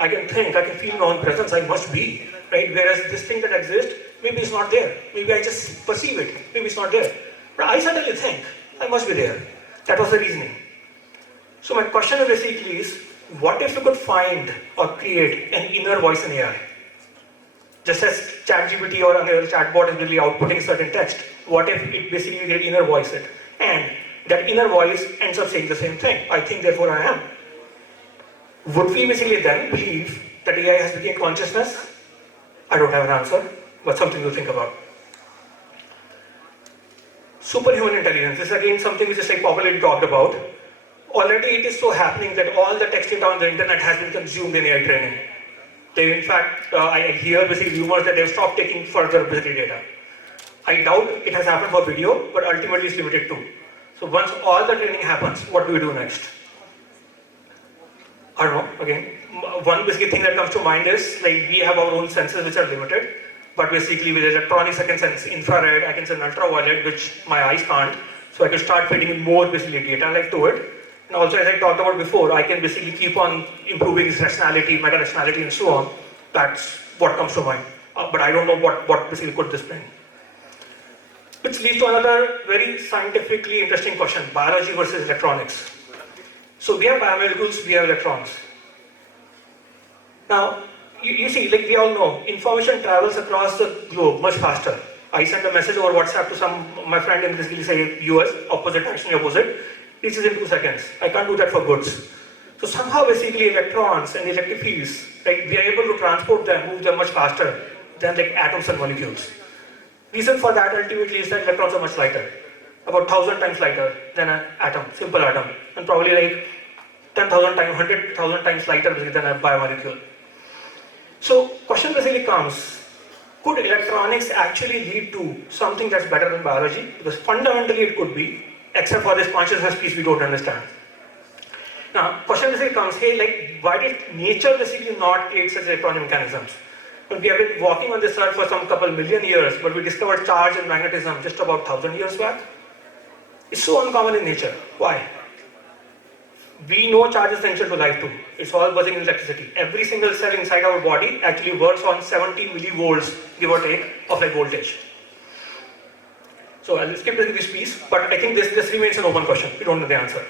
I can think, I can feel my own presence, I must be, right? Whereas this thing that exists, maybe it's not there. Maybe I just perceive it, maybe it's not there. But I suddenly think, I must be there. That was the reasoning. So my question basically is, what if you could find or create an inner voice in AI? Just as ChatGPT or another chatbot is really outputting certain text, what if it basically get inner voice it? And that inner voice ends up saying the same thing. I think, therefore I am. Would we basically then believe that AI has become consciousness? I don't have an answer, but something to think about. Superhuman intelligence is again something which is like popularly talked about. Already it is so happening that all the text data on the internet has been consumed in AI training. They, in fact, I hear basically rumors that they've stopped taking further basically data. I doubt it has happened for video, but ultimately it's limited to. So once all the training happens, what do we do next? I don't know, again, one basically thing that comes to mind is, like, we have our own senses which are limited, but basically with electronics I can sense infrared, I can sense ultraviolet, which my eyes can't, so I can start feeding in more basically data like to it. And also, as I talked about before, I can basically keep on improving its rationality, meta-rationality and so on. That's what comes to mind. But I don't know what basically could this bring. Which leads to another very scientifically interesting question, biology versus electronics. So we have biomolecules, we have electrons. Now, you see, like we all know, information travels across the globe much faster. I send a message over WhatsApp to my friend in basically say US, opposite, actually opposite. This is in 2 seconds. I can't do that for goods. So somehow basically electrons and electric fields, like we are able to transport them, move them much faster than like atoms and molecules. Reason for that ultimately is that electrons are much lighter, about 1,000 times lighter than an atom, simple atom, and probably like 10,000 times, 100,000 times lighter than a biomolecule. So question basically comes, could electronics actually lead to something that's better than biology? Because fundamentally it could be, except for this consciousness piece we don't understand. Now, question basically comes, hey, like, why did nature basically not create such electronic mechanisms? Well, we have been walking on this earth for some couple million years, but we discovered charge and magnetism just about 1,000 years back. It's so uncommon in nature. Why? We know charge is essential to life too. It's all buzzing in electricity. Every single cell inside our body actually works on 70 millivolts, give or take, of like voltage. So I'll skip this piece, but I think this remains an open question. We don't know the answer.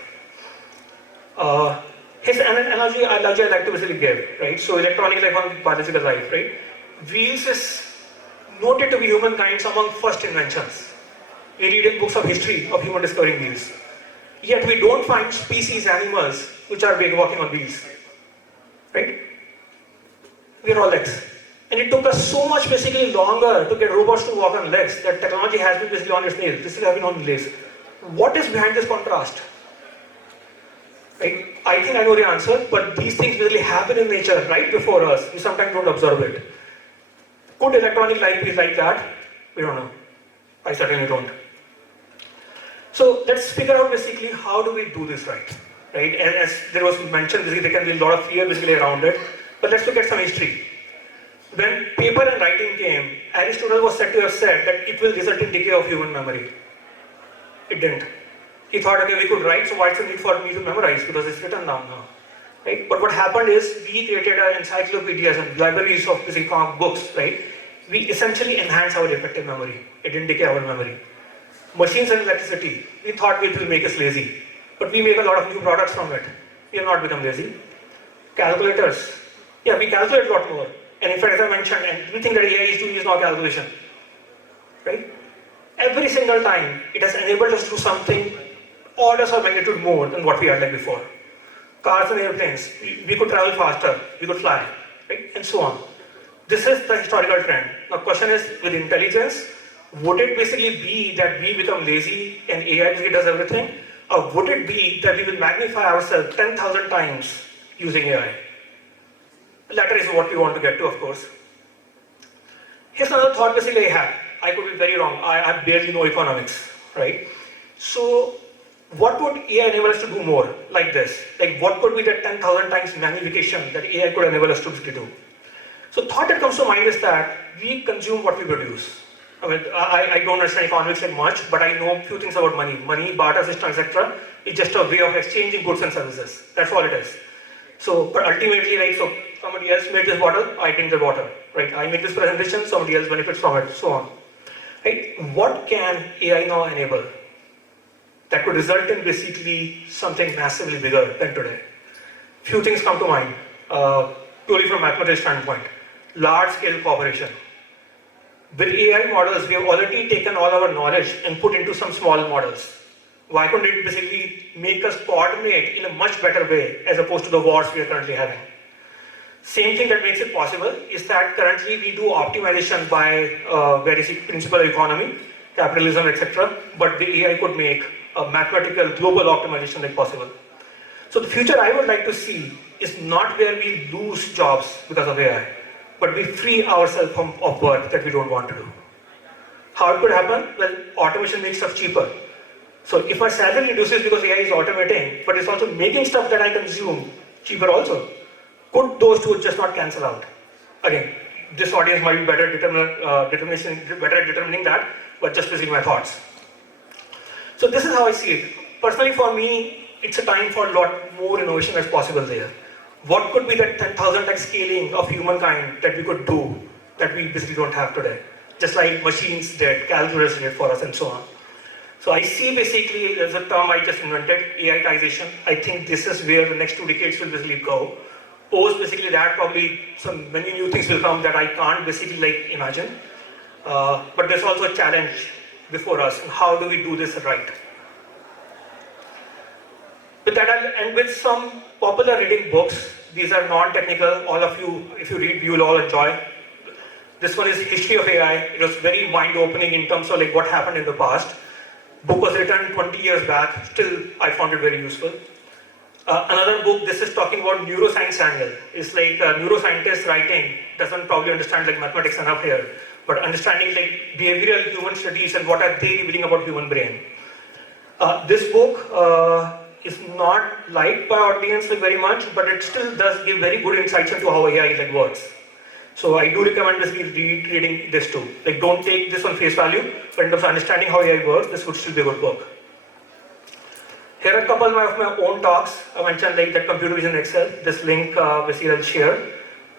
His analogy I like to basically give, right? So electronic life on biological life, right? Wheels is noted to be humankind's among first inventions. We read in books of history of human discovering wheels. Yet we don't find species animals which are walking on wheels, right? We are all legs. And it took us so much basically longer to get robots to walk on legs that technology has been basically on its nails. This is having on legs. What is behind this contrast? Right? I think I know the answer, but these things really happen in nature right before us. We sometimes don't observe it. Could electronic life be like that? We don't know. I certainly don't. So let's figure out basically how do we do this right? Right? As there was mentioned, basically there can be a lot of fear basically around it. But let's look at some history. When paper and writing came, Aristotle was said to have said that it will result in decay of human memory. It didn't. He thought, okay, we could write, so what's the need for me to memorize because it's written down now, right? But what happened is we created encyclopedias and libraries of basically comic books, right? We essentially enhance our effective memory. It didn't decay our memory. Machines and electricity, we thought it will make us lazy, but we make a lot of new products from it. We have not become lazy. Calculators, yeah, we calculate a lot more. And in fact, as I mentioned, everything that AI is doing is now calculation, right? Every single time, it has enabled us to do something orders of magnitude more than what we had like before. Cars and airplanes, we could travel faster, we could fly, right? And so on. This is the historical trend. Now, question is, with intelligence, would it basically be that we become lazy and AI basically does everything? Or would it be that we will magnify ourselves 10,000 times using AI? The latter is what we want to get to, of course. Here's another thought basically I had. I could be very wrong. I barely know economics, right? So, what would AI enable us to do more like this? Like, what could be the 10,000 times magnification that AI could enable us to basically do? So, thought that comes to mind is that we consume what we produce. I mean, I don't understand economics like much, but I know a few things about money. Money, barter system, etc. is just a way of exchanging goods and services. That's all it is. So, but ultimately, right, so somebody else made this bottle, I drink the water, right? I make this presentation, somebody else benefits from it, so on. Right? What can AI now enable that could result in basically something massively bigger than today? Few things come to mind, purely from a mathematics standpoint. Large-scale cooperation. With AI models, we have already taken all our knowledge and put into some small models. Why couldn't it basically make us coordinate in a much better way as opposed to the wars we are currently having? Same thing that makes it possible is that currently we do optimization by various principles of economy, capitalism, etc. But the AI could make a mathematical global optimization like possible. So the future I would like to see is not where we lose jobs because of AI, but we free ourselves of work that we don't want to do. How it could happen? Well, automation makes stuff cheaper. So if my salary reduces because AI is automating, but it's also making stuff that I consume cheaper also, could those two just not cancel out? Again, this audience might be better at determining that, but just basically my thoughts. So this is how I see it. Personally for me, it's a time for a lot more innovation that's possible there. What could be that 10,000x scaling of humankind that we could do that we basically don't have today? Just like machines did, calculators did for us and so on. So I see basically, there's a term I just invented, AIization. I think this is where the next 2 decades will basically go. Post basically that, probably many new things will come that I can't basically like imagine. But there's also a challenge before us. How do we do this right? With that, I'll end with some popular reading books. These are non-technical. All of you, if you read, you will all enjoy. This one is History of AI. It was very mind-opening in terms of like what happened in the past. Book was written 20 years back. Still, I found it very useful. Another book, this is talking about neuroscience angle. It's like a neuroscientist writing doesn't probably understand like mathematics enough here, but understanding like behavioral human studies and what are they revealing about human brain. This book is not liked by audience very much, but it still does give very good insights into how AI works. So I do recommend reading this too. Don't take this on face value, but in terms of understanding how AI works, this would still be a good book. Here are a couple of my own talks. I mentioned that computer vision Excel. This link basically I'll share.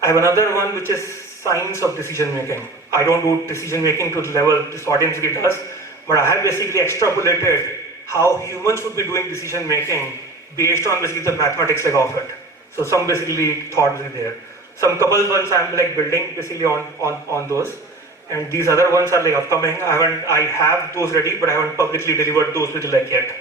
I have another one which is science of decision making. I don't do decision making to the level this audience does, but I have basically extrapolated how humans would be doing decision making based on basically the mathematics of it. So some basically thought there. Some couple ones I'm building basically on those, and these other ones are upcoming. I have those ready, but I haven't publicly delivered those yet.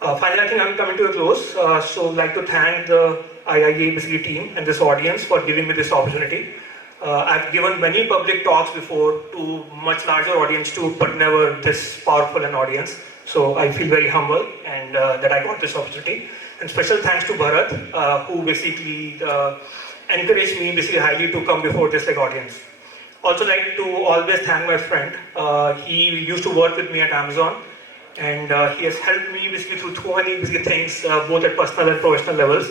Finally, I think I'm coming to a close. So I'd like to thank the IIA basically team and this audience for giving me this opportunity. I've given many public talks before to much larger audience too, but never this powerful an audience. So I feel very humble and that I got this opportunity. And special thanks to Bharat, who basically encouraged me basically highly to come before this audience. Also like to always thank my friend. He used to work with me at Amazon, and he has helped me basically through so many basically things, both at personal and professional levels.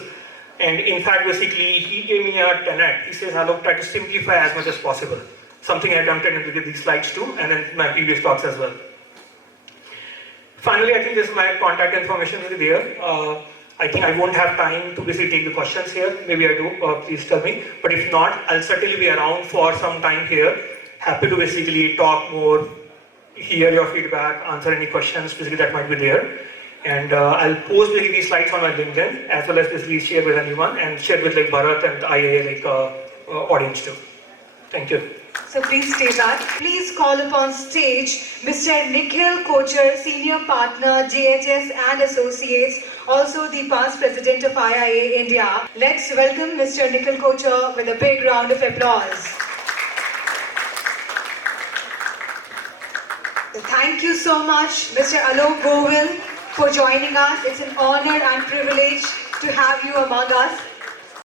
And in fact, basically, he gave me a tenet. He says, "Hello, try to simplify as much as possible." Something I attempted in these slides too, and in my previous talks as well. Finally, I think this is my contact information there. I think I won't have time to basically take the questions here. Maybe I do, please tell me. But if not, I'll certainly be around for some time here. Happy to basically talk more, hear your feedback, answer any questions basically that might be there. And I'll post basically these slides on my LinkedIn, as well as basically share with anyone and share with Bharat and IA audience too. Thank you. So please stay back. Please call upon stage Mr. Nikhel Kochhar, Senior Partner, JHS and Associates, also the past President of IIA India. Let's welcome Mr. Nikhel Kochhar with a big round of applause. Thank you so much, Mr. Alok Govil, for joining us. It's an honor and privilege to have you among us.